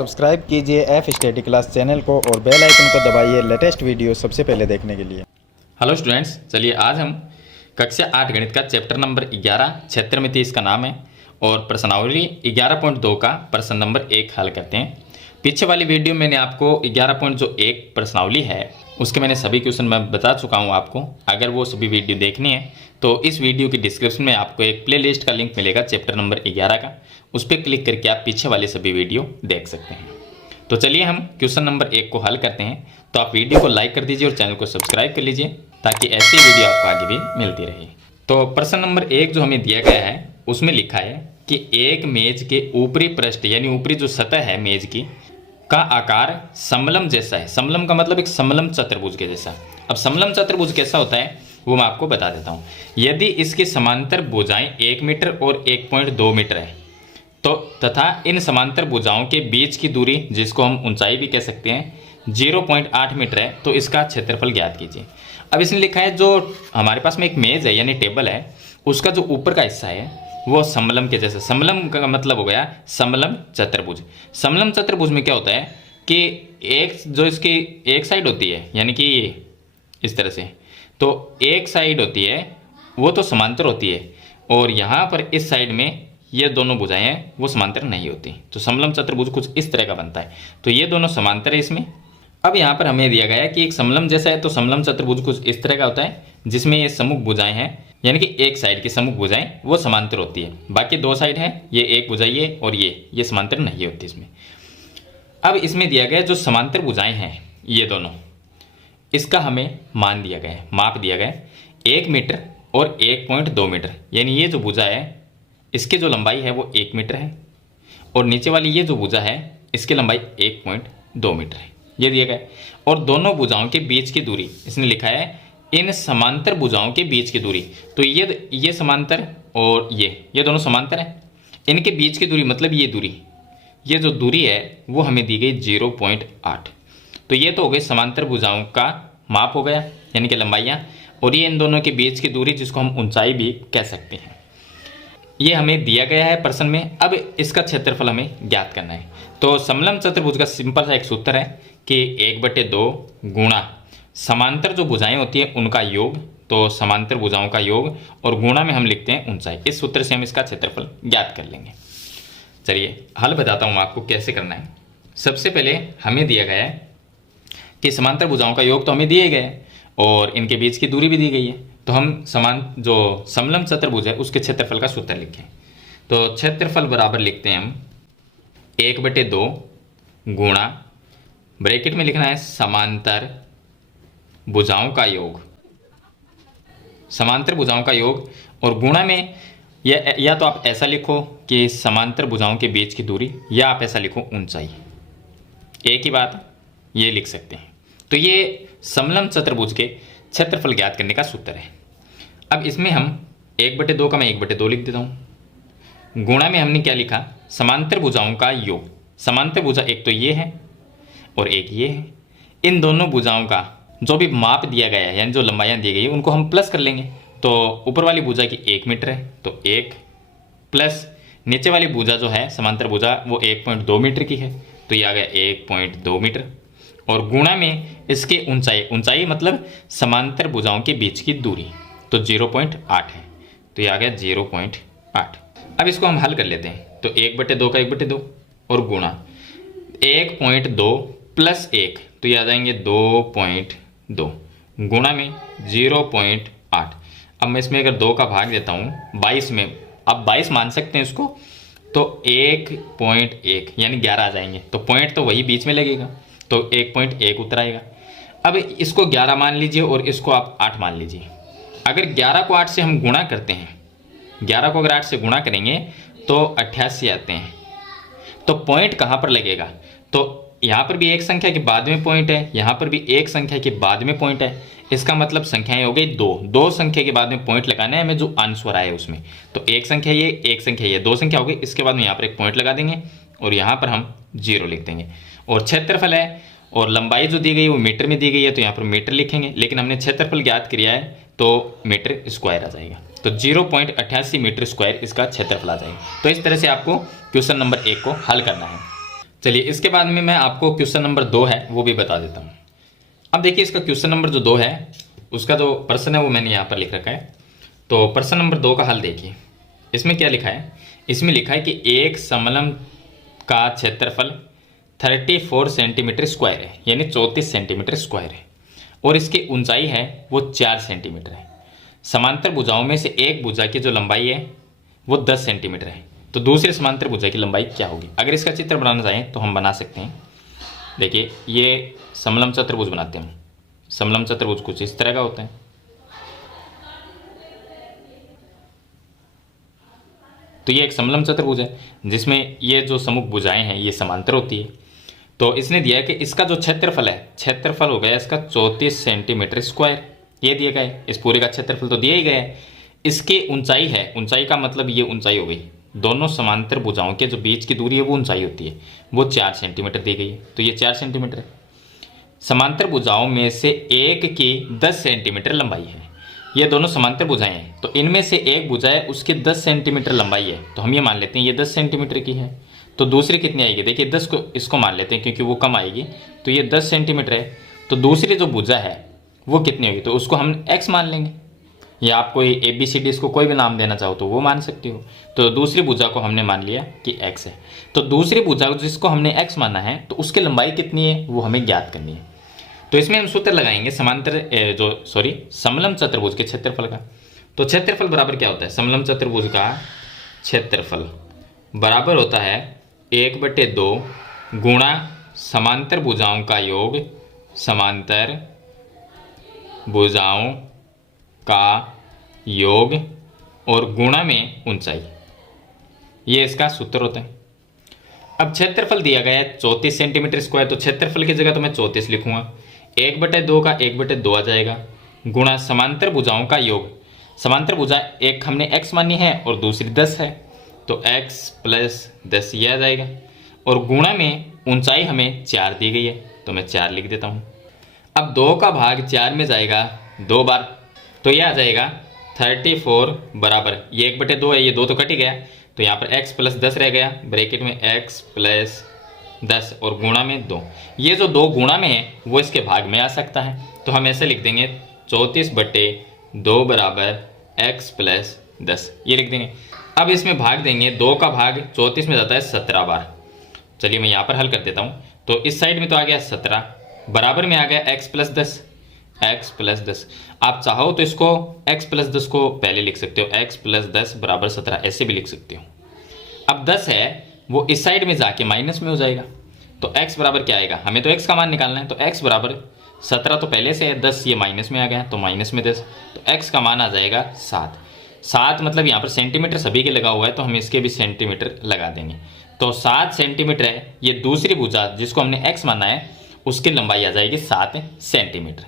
Subscribe कीजिए F study class channel को और बेल आइकन को दबाइए लेटेस्ट वीडियो सबसे पहले देखने के लिए। हेलो स्टूडेंट्स, चलिए आज हम कक्षा 8 गणित का चैप्टर नंबर 11 क्षेत्रमिति इसका नाम है और प्रश्नावली 11.2 का प्रश्न नंबर 1 हल करते हैं। पीछे वाली वीडियो मैंने आपको 11.1 प्रश्नावली है उसके मैंने सभी क्वेश्चन मैं बता चुका हूं आपको। अगर वो सभी वीडियो देखनी है तो इस वीडियो की डिस्क्रिप्शन में आपको एक प्लेलिस्ट का लिंक मिलेगा चैप्टर नंबर 11 का, उस पर क्लिक करके आप पीछे वाले सभी वीडियो देख सकते हैं। तो चलिए हम क्वेश्चन नंबर 1 को हल करते हैं। तो आप वीडियो को लाइक कर दीजिए और चैनल को सब्सक्राइब कर लीजिए ताकि ऐसी वीडियो आपको आगे भी मिलती रहे। तो प्रश्न नंबर 1 जो हमें दिया गया है उसमें लिखा है कि एक मेज के ऊपरी पृष्ठ यानी ऊपरी जो सतह है मेज की का आकार समलम जैसा है। समलम का मतलब एक समलम चतुर्भुज के जैसा। अब समलम चतुर्भुज कैसा होता है वो मैं आपको बता देता हूँ। यदि इसकी समांतर भुजाएं 1 मीटर और 1.2 मीटर है तो तथा इन समांतर भुजाओं के बीच की दूरी जिसको हम ऊंचाई भी कह सकते हैं 0.8 मीटर है तो इसका क्षेत्रफल ज्ञात कीजिए। अब इसने लिखा है जो हमारे पास में एक मेज है यानी टेबल है उसका जो ऊपर का हिस्सा है वो समलम के जैसा। समलम का मतलब हो गया समलम चतुर्भुज। समलम चतुर्भुज में क्या होता है कि एक जो इसकी एक साइड होती है यानी कि इस तरह से, तो एक साइड होती है वो तो समांतर होती है और यहाँ पर इस साइड में ये दोनों भुजाएं हैं वो समांतर नहीं होती। तो समलम चतुर्भुज कुछ इस तरह का बनता है। तो ये दोनों समांतर है इसमें। अब यहाँ पर हमें दिया गया है कि एक समलम जैसा है तो समलम चतुर्भुज कुछ इस तरह का होता है जिसमें ये सम्मुख भुजाएं हैं यानी कि एक साइड की सम्मुख भुजाएं वो समांतर होती है, बाकी दो साइड है ये एक भुजाई है और ये समांतर नहीं होती इसमें। अब इसमें दिया गया जो समांतर भुजाएं हैं ये दोनों, इसका हमें मान दिया गया है, माप दिया गया है 1 मीटर और 1.2 मीटर। यानी ये जो भुजा है इसकी जो लंबाई है वो 1 मीटर है और नीचे वाली ये जो भुजा है इसकी लंबाई 1.2 मीटर है, ये दिया गया है। और दोनों भुजाओं के बीच की दूरी इसने लिखा है इन समांतर भुजाओं के बीच की दूरी। तो ये समांतर और ये दोनों समांतर हैं, इनके बीच की दूरी मतलब ये दूरी, ये जो दूरी है वो हमें दी गई 0.8। तो ये तो हो गई समांतर भुजाओं का माप हो गया यानी कि लंबाइयाँ, और ये इन दोनों के बीच की दूरी जिसको हम ऊंचाई भी कह सकते हैं। ये हमें दिया गया है प्रश्न में। अब इसका क्षेत्रफल हमें ज्ञात करना है। तो समलम चतुर्भुज का सिंपल सा एक सूत्र है कि 1/2 गुणा समांतर जो भुजाएं होती हैं उनका योग, तो समांतर भुजाओं का योग और गुणा में हम लिखते हैं ऊंचाई। इस सूत्र से हम इसका क्षेत्रफल ज्ञात कर लेंगे। चलिए हल बताता हूँ आपको कैसे करना है। सबसे पहले हमें दिया गया है कि समांतर भुजाओं का योग तो हमें दिए गए और इनके बीच की दूरी भी दी गई है। तो हम जो समलम चतुर्भुज है उसके क्षेत्रफल का सूत्र लिखें। तो क्षेत्रफल बराबर लिखते हैं हम 1/2 गुणा, ब्रैकेट में लिखना है समांतर भुजाओं का योग, समांतर भुजाओं का योग, और गुणा में या तो आप ऐसा लिखो कि समांतर भुजाओं के बीच की दूरी, या आप ऐसा लिखो ऊंचाई, एक ही बात ये लिख सकते हैं। तो ये समलम चतुर्भुज के क्षेत्रफल ज्ञात करने का सूत्र है। अब इसमें हम 1/2 का मैं 1/2 लिख देता हूँ। गुणा में हमने क्या लिखा, समांतर भुजाओं का योग। समांतर भुजा एक तो ये है और एक ये है, इन दोनों भुजाओं का जो भी माप दिया गया है यानी जो लंबाइयाँ दी गई है उनको हम प्लस कर लेंगे। तो ऊपर वाली भुजा की 1 मीटर है तो 1 प्लस नीचे वाली भुजा जो है समांतर भुजा वो 1.2 मीटर की है तो ये आ गया 1.2 मीटर, और गुणा में इसके ऊंचाई मतलब समांतर भुजाओं के बीच की दूरी तो 0.8 है तो ये आ गया 0.8। अब इसको हम हल कर लेते हैं। तो 1/2 का 1/2 और गुणा 1.2 प्लस 1 तो ये आ जाएंगे 2.2 गुणा में 0.8। अब मैं इसमें अगर 2 का भाग देता हूँ 22 में, आप 22 मान सकते हैं इसको, तो 1.1 यानी 11 आ जाएंगे। तो पॉइंट तो वही बीच में लगेगा तो 1.1 उतर आएगा। अब इसको 11 मान लीजिए और इसको आप 8 मान लीजिए। अगर 11 को 8 से हम गुणा करते हैं, 11 को अगर 8 से गुणा करेंगे तो 88 आते हैं। तो पॉइंट कहाँ पर लगेगा, तो यहाँ पर भी एक संख्या के बाद में पॉइंट है, यहाँ पर भी एक संख्या के बाद में पॉइंट है। इसका मतलब संख्याएं हो गई दो संख्या के बाद में पॉइंट लगाना है हमें जो आंसर आया है उसमें। तो एक संख्या ये, एक संख्या ये, 2 संख्या हो गई। इसके बाद में यहाँ पर एक पॉइंट लगा देंगे और यहाँ पर हम 0 लिख देंगे। और क्षेत्रफल है और लंबाई जो दी गई वो मीटर में दी गई है तो यहाँ पर मीटर लिखेंगे, लेकिन हमने क्षेत्रफल ज्ञात किया है तो मीटर स्क्वायर आ जाएगा। तो 0.88 मीटर स्क्वायर इसका क्षेत्रफल आ जाएगा। तो इस तरह से आपको क्वेश्चन नंबर 1 को हल करना है। चलिए इसके बाद में मैं आपको क्वेश्चन नंबर 2 है वो भी बता देता हूँ। अब देखिए इसका क्वेश्चन नंबर जो 2 है उसका जो प्रश्न है वो मैंने यहाँ पर लिख रखा है। तो प्रश्न नंबर 2 का हल देखिए, इसमें क्या लिखा है, इसमें लिखा है कि एक समलंब का क्षेत्रफल 34 सेंटीमीटर स्क्वायर है, यानी 34 सेंटीमीटर स्क्वायर है, और इसकी ऊंचाई है वो 4 सेंटीमीटर है। समांतर भुजाओं में से एक भुजा की जो लंबाई है वो 10 सेंटीमीटर है, तो दूसरे समांतर भुजा की लंबाई क्या होगी। अगर इसका चित्र बनाना चाहें तो हम बना सकते हैं। देखिए ये समलंब चतुर्भुज बनाते हैं। समलंब चतुर्भुज कुछ इस तरह का होता है। तो ये एक समलंब चतुर्भुज है जिसमें ये जो सम्मुख भुजाएं हैं ये समांतर होती है। तो इसने दिया है कि इसका जो क्षेत्रफल है, क्षेत्रफल हो गया इसका 34 सेंटीमीटर स्क्वायर, ये दिया गया है। इस पूरे का क्षेत्रफल तो दिया ही गया है। इसकी ऊंचाई है, ऊंचाई का मतलब ये ऊंचाई हो गई, दोनों समांतर भुजाओं के जो बीच की दूरी है वो ऊंचाई होती है, वो 4 सेंटीमीटर दी गई है। तो ये 4 सेंटीमीटर है। समांतर भुजाओं में से एक की 10 सेंटीमीटर लंबाई है। ये दोनों समांतर भुजाएं हैं, तो इनमें से एक भुजा है उसकी 10 सेंटीमीटर लंबाई है, तो हम ये मान लेते हैं ये 10 सेंटीमीटर की है। तो दूसरी कितनी आएगी, देखिए 10 को इसको मान लेते हैं क्योंकि वो कम आएगी, तो ये 10 सेंटीमीटर है। तो दूसरी जो भुजा है वो कितनी होगी, तो उसको हम x मान लेंगे, या आप कोई ABCD इसको कोई भी नाम देना चाहो तो वो मान सकते हो। तो दूसरी भुजा को हमने मान लिया कि x है। तो दूसरी भुजा जिसको हमने x माना है तो उसकी लंबाई कितनी है वो हमें ज्ञात करनी है। तो इसमें हम सूत्र लगाएंगे समलंब चतुर्भुज के क्षेत्रफल का। तो क्षेत्रफल बराबर क्या होता है, समलंब चतुर्भुज का क्षेत्रफल बराबर होता है 1/2 गुणा समांतर भुजाओं का योग, समांतर भुजाओं का योग और गुणा में ऊंचाई, ये इसका सूत्र होता है। अब क्षेत्रफल दिया गया है 34 सेंटीमीटर स्क्वायर, तो क्षेत्रफल की जगह तो मैं 34 लिखूंगा। 1/2 का 1/2 आ जाएगा, गुणा समांतर भुजाओं का योग। समांतर भुजा एक हमने x मानी है और दूसरी 10 है, तो x + 10 ये आ जाएगा, और गुणा में ऊंचाई हमें 4 दी गई है, तो मैं 4 लिख देता हूँ। अब 2 का भाग 4 में जाएगा 2 बार, तो ये आ जाएगा 34 बराबर, ये 1/2 है, ये 2 तो कट ही गया, तो यहाँ पर x + 10 रह गया, ब्रैकेट में x + 10 और गुणा में 2। ये जो 2 गुणा में है वो इसके भाग में आ सकता है, तो हम ऐसे लिख देंगे 34/2 बराबर x + 10, ये लिख देंगे। अब इसमें भाग देंगे, 2 का भाग 34 में जाता है 17 बार। चलिए मैं यहाँ पर हल कर देता हूँ। तो इस साइड में तो आ गया 17, बराबर में आ गया x + 10, x + 10। आप चाहो तो इसको x + 10 को पहले लिख सकते हो, x + 10 बराबर 17, ऐसे भी लिख सकते हो। अब 10 है वो इस साइड में जाके माइनस में हो जाएगा, तो x बराबर क्या आएगा, हमें तो x का मान निकालना है, तो x बराबर 17 तो पहले से है, 10 ये माइनस में आ गया, तो माइनस में 10, तो x का मान आ जाएगा 7। 7 मतलब यहाँ पर सेंटीमीटर सभी के लगा हुआ है, तो हम इसके भी सेंटीमीटर लगा देंगे। तो 7 सेंटीमीटर है, ये दूसरी भुजा जिसको हमने x माना है उसकी लंबाई आ जाएगी 7 सेंटीमीटर।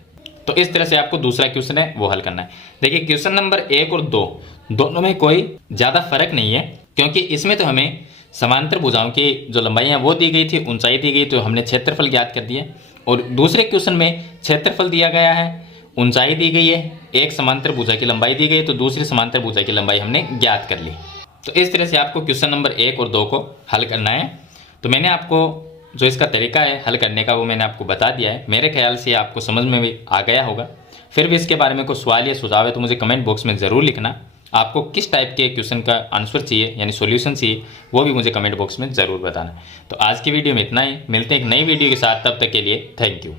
तो इस तरह से आपको दूसरा क्वेश्चन है वो हल करना है। देखिए क्वेश्चन नंबर 1 और 2 दोनों में कोई ज़्यादा फर्क नहीं है, क्योंकि इसमें तो हमें समांतर भुजाओं की जो लंबाइयाँ वो दी गई थी, ऊंचाई दी गई, तो हमने क्षेत्रफल ज्ञात कर दिया। और दूसरे क्वेश्चन में क्षेत्रफल दिया गया है, ऊंचाई दी गई है, एक समांतर भुजा की लंबाई दी गई, तो दूसरी समांतर भुजा की लंबाई हमने ज्ञात कर ली। तो इस तरह से आपको क्वेश्चन नंबर 1 और 2 को हल करना है। तो मैंने आपको जो इसका तरीका है हल करने का वो मैंने आपको बता दिया है। मेरे ख्याल से आपको समझ में भी आ गया होगा। फिर भी इसके बारे में कोई सवाल या सुझाव है तो मुझे कमेंट बॉक्स में ज़रूर लिखना। आपको किस टाइप के क्वेश्चन का आंसर चाहिए यानी सॉल्यूशन चाहिए वो भी मुझे कमेंट बॉक्स में ज़रूर बताना। तो आज की वीडियो में इतना ही, मिलते हैं एक नई वीडियो के साथ, तब तक के लिए थैंक यू।